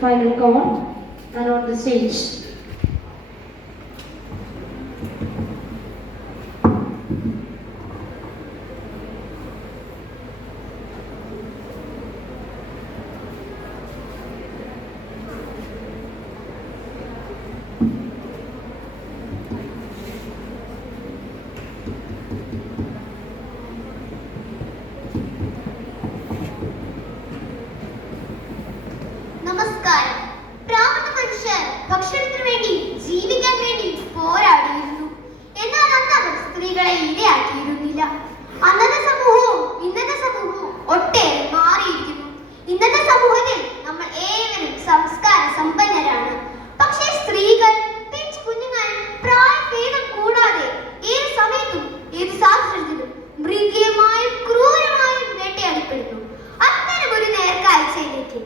final call and on the stage. ഭക്ഷണത്തിന് വേണ്ടി ജീവിക്കാൻ വേണ്ടി പോരാടിയിരുന്നു. എന്നാൽ അന്ന് അവർ സ്ത്രീകളെ ഇരയാക്കിയിരുന്നില്ല. അന്നത്തെ സമൂഹവും ഇന്നത്തെ സമൂഹവും ഒട്ടേറെ മാറിയിരിക്കുന്നു. ഇന്നത്തെ സമൂഹത്തിൽ നമ്മൾ ഏവരും സംസ്കാര സമ്പന്നരാണ്. പക്ഷേ സ്ത്രീകൾ, പെൺകുഞ്ഞുങ്ങൾ കുഞ്ഞുങ്ങൾ പ്രായഭേദം കൂടാതെ ഏത് സമയത്തും ഏത് സാഹചര്യത്തിലും മൃഗീയമായും ക്രൂരമായും വേട്ടയാടപ്പെടുന്നു. അത്തരം ഒരു നേർക്കാഴ്ചയിലേക്ക്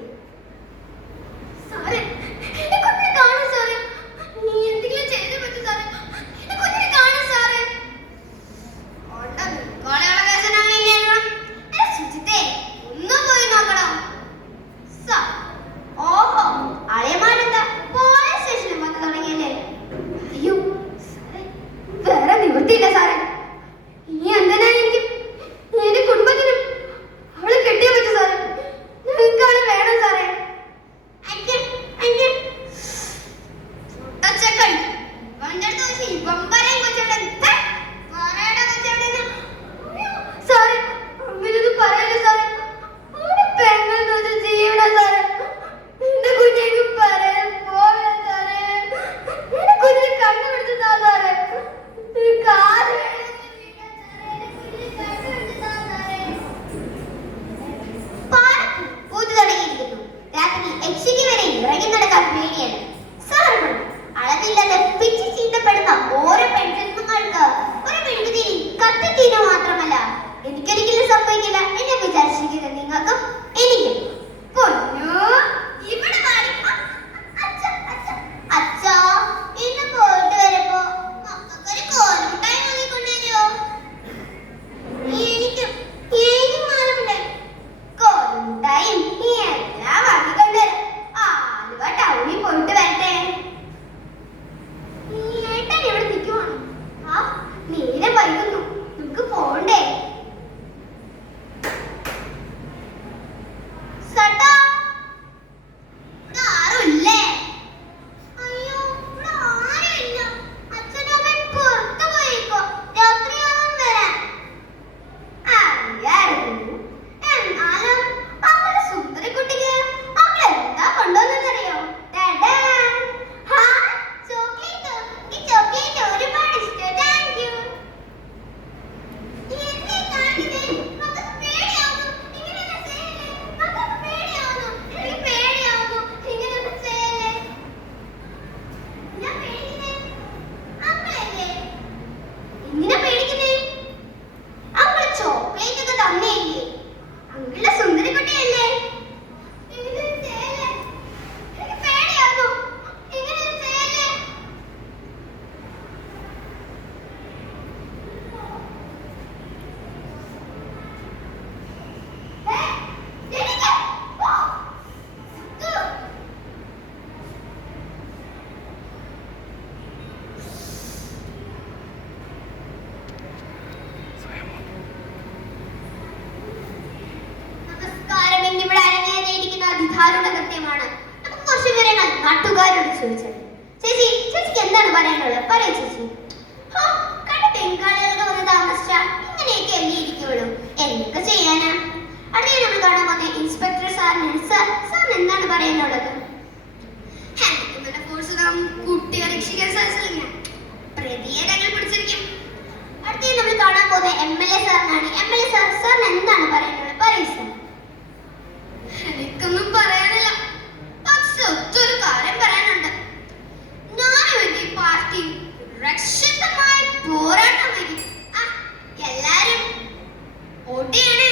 എനിക്കൊരിക്കലും സംഭവിക്കില്ല എന്നെ വിചാരിച്ചിരിക്കുന്നത് നിങ്ങൾക്കും എനിക്കും. അച്ഛാ ഇന്ന് പോയിട്ട് വരുമ്പോ മക്കൾക്കൊരു കോലുമുട്ടായി വാങ്ങിക്കൊണ്ടുവരുമോ? എനിക്കും കോലുമുട്ടായും എല്ലാം വാങ്ങിക്കൊണ്ടുവരും. ആലുവ ടൗണിൽ പോയിട്ട് വരട്ടെ. ഏട്ടൻ ഇവിടെ നിൽക്കുവാണ്. നേരെ വൈകുന്നു, നമുക്ക് പോണ്ടേ? നാട്ടുകാരോട് ചോദിച്ചത്. ചേച്ചിക്ക് എന്താണ് പറയാനുള്ളത്? പറയൂ ചേച്ചി. ബംഗാളികൾക്ക് വന്ന് താമസിച്ച ഇങ്ങനെയൊക്കെ അല്ലേ ഇരിക്കുള്ളൂ, എന്തൊക്കെ ചെയ്യാനാ? അടുത്ത നമ്മൾ കാണാൻ പോകുന്ന ഇൻസ്പെക്ടർ സാറിനാണ്. സാറിന് എന്താണ് പറയാനുള്ളത്? കുട്ടിയെ രക്ഷിക്കാൻ സാധിച്ചില്ല, പ്രതിയെ ഞങ്ങൾ പിടിച്ചിരിക്കും. അടുത്ത നമ്മൾ കാണാൻ പോകുന്ന MLA സാറിനാണ്. MLA സാറിന് എന്താണ് പറയാനുള്ളത്? പറയൂ സാർ. എനിക്കൊന്നും പറയാനില്ല, പക്ഷെ ഒറ്റൊരു കാര്യം പറയാനുണ്ട്. ഞാനും എന്റെ പാർട്ടി രക്ഷിതമായി പോരാട്ടം വയ്ക്കും. എല്ലാരും വോട്ട് ചെയ്യണേ.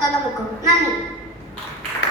അതൊന്ന് മുക്കും. നന്ദി.